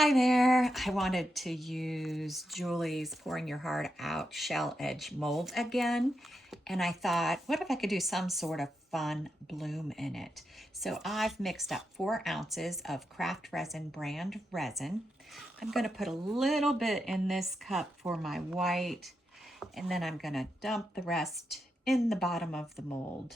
Hi there. I wanted to use Julie's Pouring Your Heart Out shell edge mold again. And I thought, what if I could do some sort of fun bloom in it? So I've mixed up 4 ounces of Craft Resin brand resin. I'm going to put a little bit in this cup for my white, and then I'm going to dump the rest in the bottom of the mold.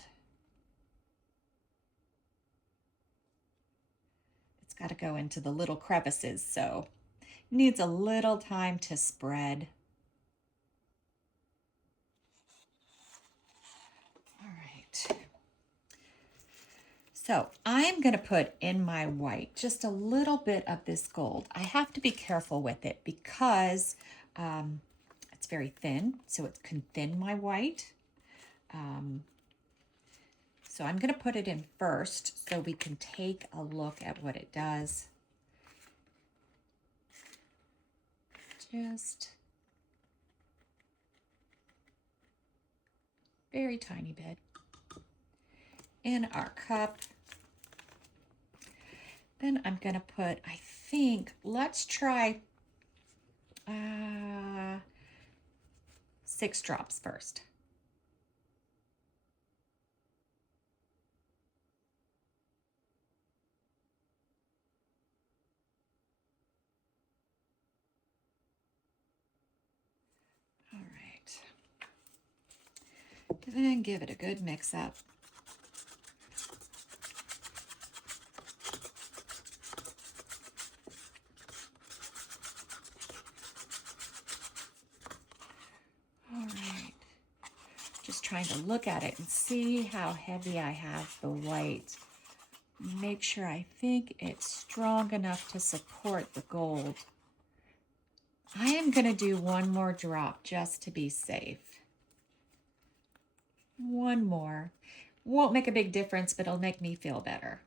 It's got to go into the little crevices, so it needs a little time to spread. All right. So I'm going to put in my white just a little bit of this gold. I have to be careful with it because it's very thin, so it can thin my white. So I'm going to put it in first so we can take a look at what it does. Just very tiny bit in our cup. Then I'm going to put, I think, let's try 6 drops first. All right. And then give it a good mix up. All right. Just trying to look at it and see how heavy I have the white. Make sure I think it's strong enough to support the gold. I am going to do one more drop just to be safe. One more. Won't make a big difference, but it'll make me feel better.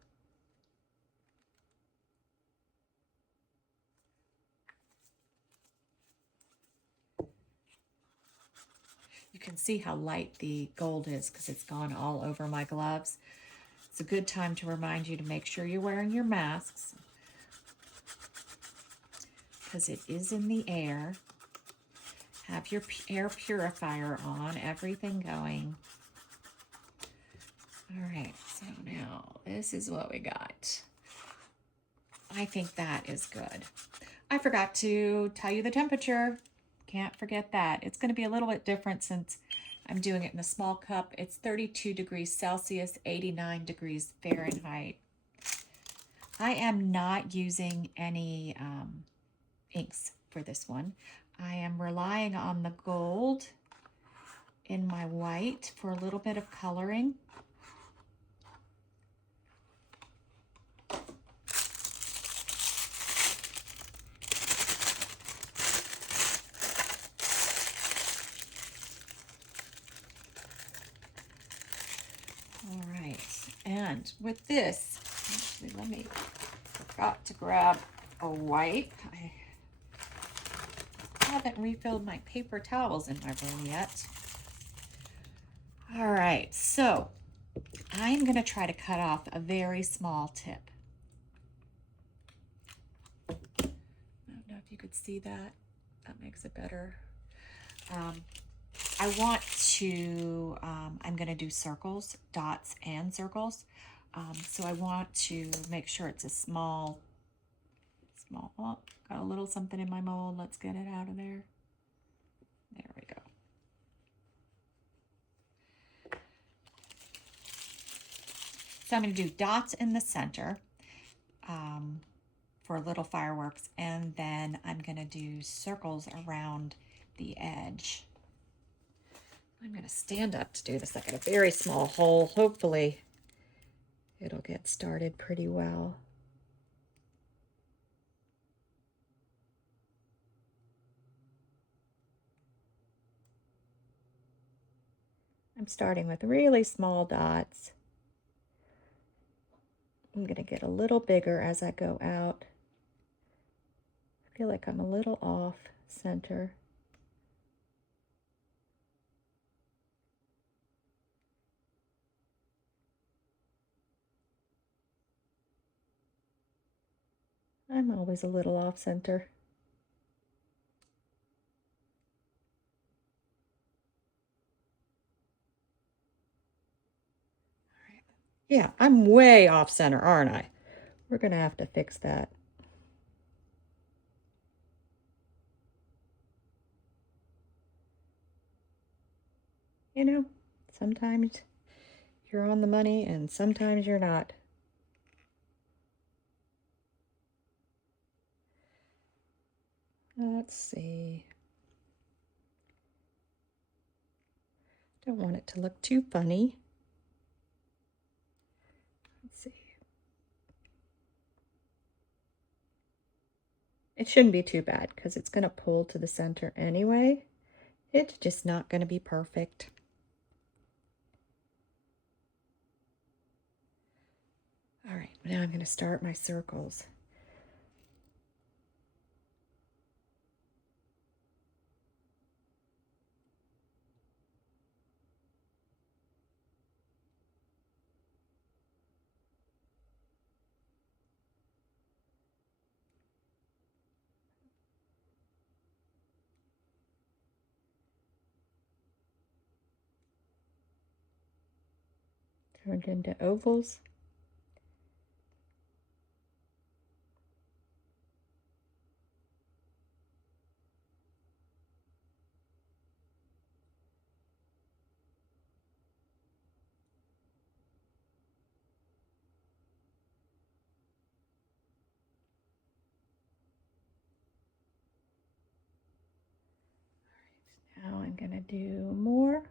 You can see how light the gold is because it's gone all over my gloves. It's a good time to remind you to make sure you're wearing your masks because it is in the air. Have your air purifier on, everything going. All right, so now this is what we got. I think that is good. I forgot to tell you the temperature. Can't forget that. It's going to be a little bit different since I'm doing it in a small cup. It's 32 degrees Celsius, 89 degrees Fahrenheit. I am not using any inks for this one. I am relying on the gold in my white for a little bit of coloring. All right, and with this, actually, forgot to grab a wipe. I haven't refilled my paper towels in my room yet. All right, so I'm going to try to cut off a very small tip. I don't know if you could see that. That makes it better. I want to, I'm going to do circles, dots, and circles. So I want to make sure it's a small, oh, got a little something in my mold. Let's get it out of there. There we go. So I'm going to do dots in the center for little fireworks, and then I'm going to do circles around the edge. I'm going to stand up to do this. I got a very small hole. Hopefully it'll get started pretty well. I'm starting with really small dots. I'm going to get a little bigger as I go out. I feel like I'm a little off center. I'm always a little off center. Yeah, I'm way off center, aren't I? We're gonna have to fix that. You know, sometimes you're on the money and sometimes you're not. Let's see. Don't want it to look too funny. Let's see. It shouldn't be too bad because it's going to pull to the center anyway. It's just not going to be perfect. All right, now I'm going to start my circles. Turned into ovals. Now I'm going to do more.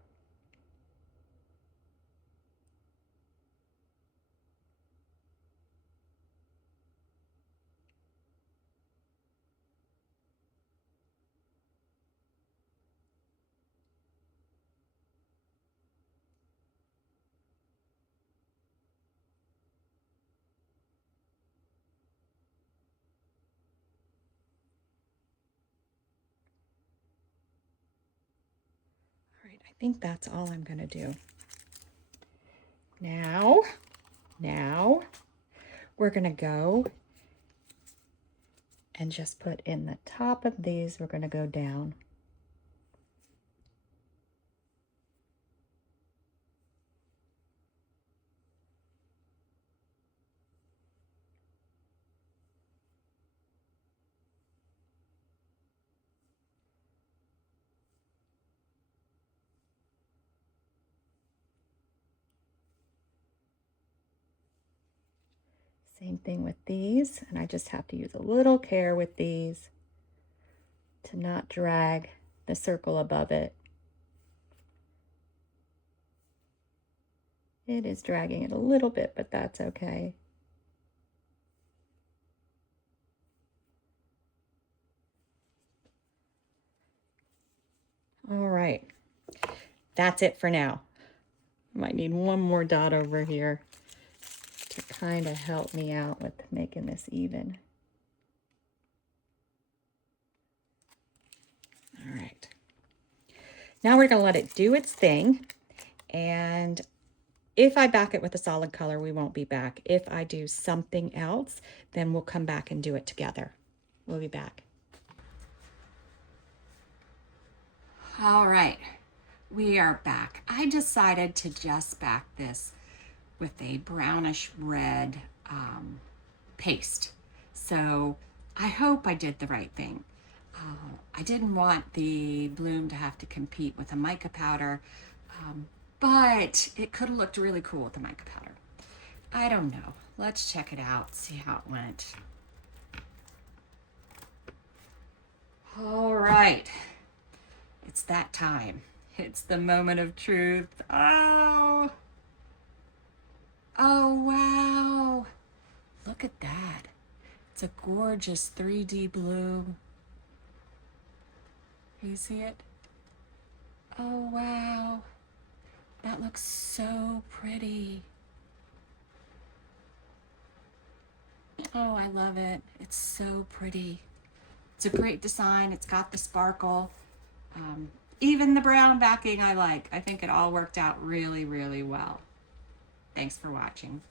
All right, I think that's all I'm going to do. Now we're going to go and just put in the top of these, we're going to go down. Same thing with these, and I just have to use a little care with these to not drag the circle above it. It is dragging it a little bit, but that's okay. All right, that's it for now. Might need one more dot over here to kind of help me out with making this even. All right. Now we're going to let it do its thing. And if I back it with a solid color, we won't be back. If I do something else, then we'll come back and do it together. We'll be back. All right, we are back. I decided to just back this with a brownish red paste. So I hope I did the right thing. I didn't want the bloom to have to compete with a mica powder, but it could have looked really cool with the mica powder. I don't know. Let's check it out, see how it went. All right, it's that time. It's the moment of truth. Oh wow. Look at that. It's a gorgeous 3D bloom. You see it? Oh wow. That looks so pretty. Oh, I love it. It's so pretty. It's a great design. It's got the sparkle. Even the brown backing I like. I think it all worked out really, really well. Thanks for watching.